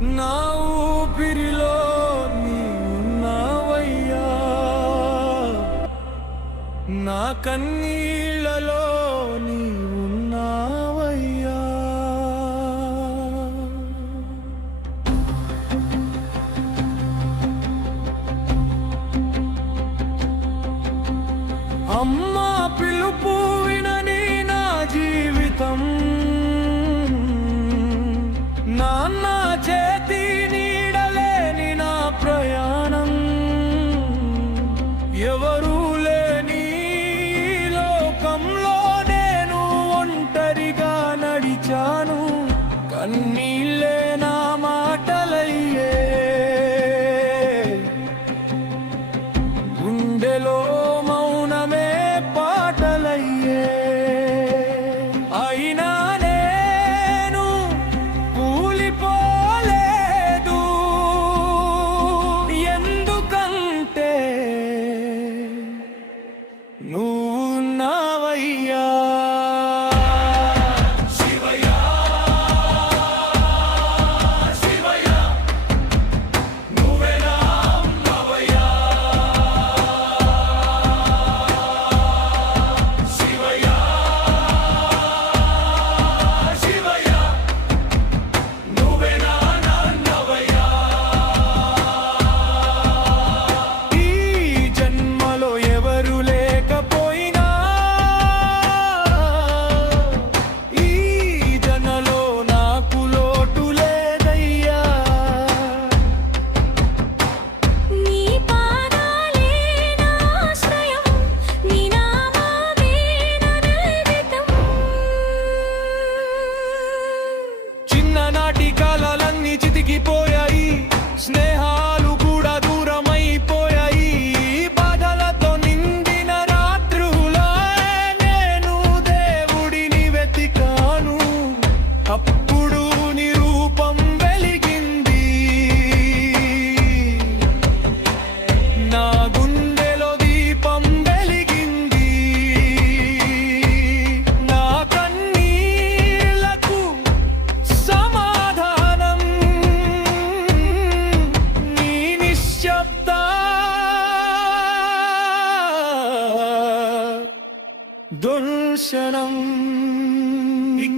నా ఊపిరిలో నీవున్నావయ్యా. నా కన్నీ കണ്ണീലേ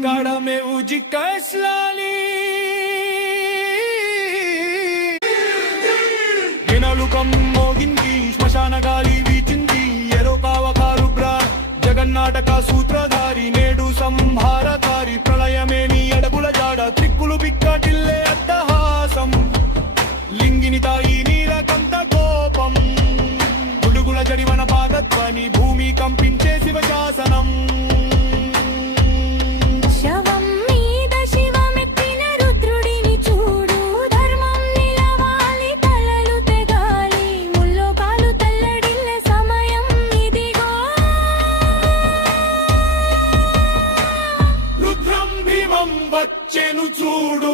Karame uji kaislali గినలుకం మోగింది శ్మశాన వీచింది ఎరో పావకారు బ్రా జగన్నాటక సూత్రధారి నే వచ్చెను చూడు.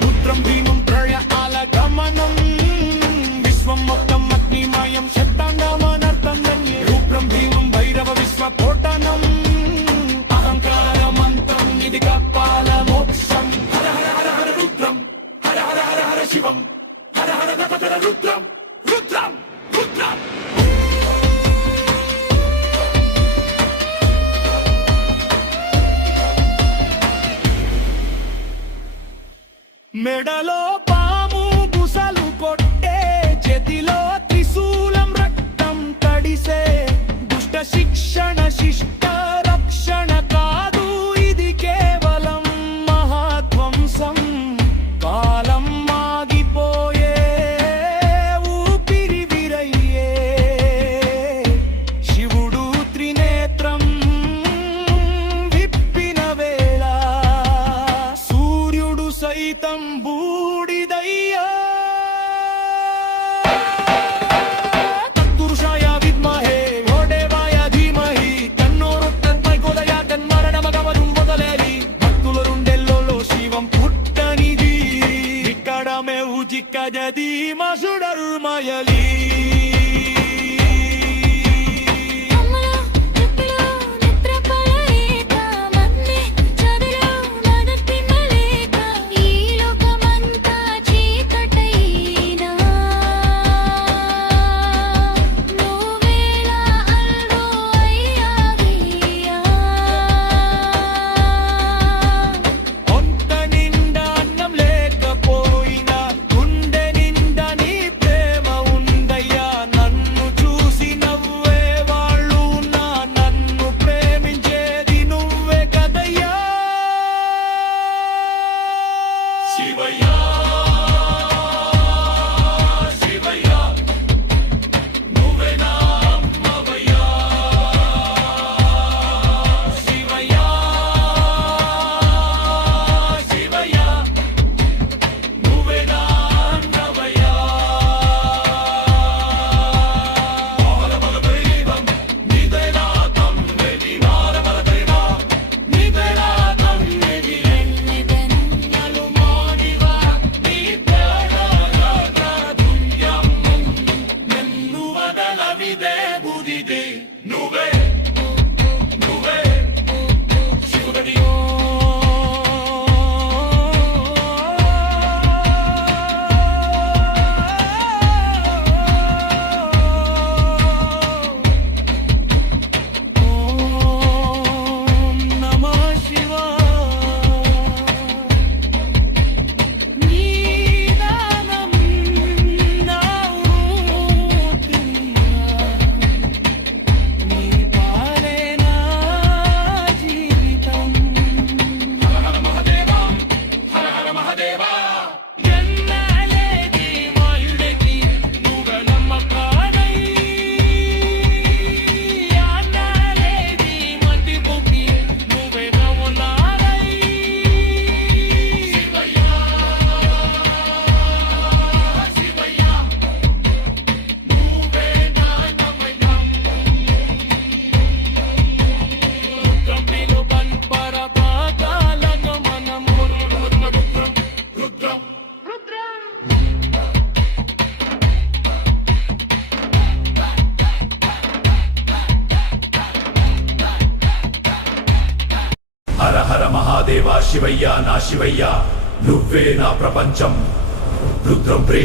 రుద్రం భీమం ప్రళయాల గమనం విశ్వం మొత్తం అగ్నిమయం శబ్దాంగమనం தேடலோ శివయ్యా నా శివయ్యా నువ్వే నా ప్రపంచం. రుద్రం ప్రే